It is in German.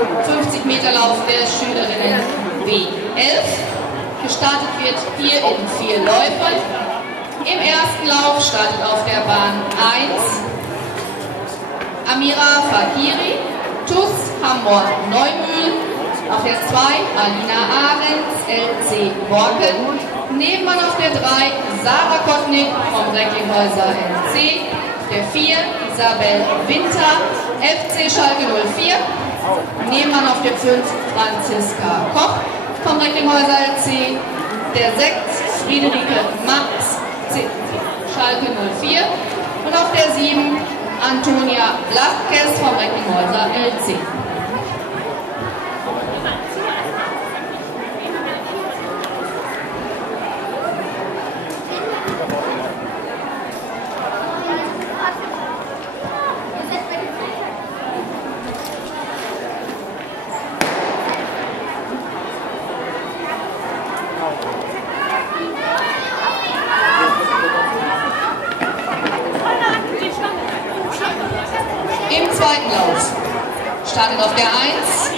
50-Meter-Lauf der Schülerinnen B11. Gestartet wird hier in 4 Läufen. Im ersten Lauf startet auf der Bahn 1 Amira Fakiri, TuS Hamburg-Neumühl. Auf der 2 Alina Ahrens, LC Borken. Nebenmann auf der 3 Sarah Kottnick vom Recklinghäuser LC. Der 4 Isabel Winter, FC Schalke 04. Nebenmann auf der 5 Franziska Koch vom Recklinghäuser LC. Der 6 Friederike Max, Schalke 04. Und auf der 7 Antonia Blasquez vom Recklinghäuser LC. Im zweiten Lauf startet auf der 1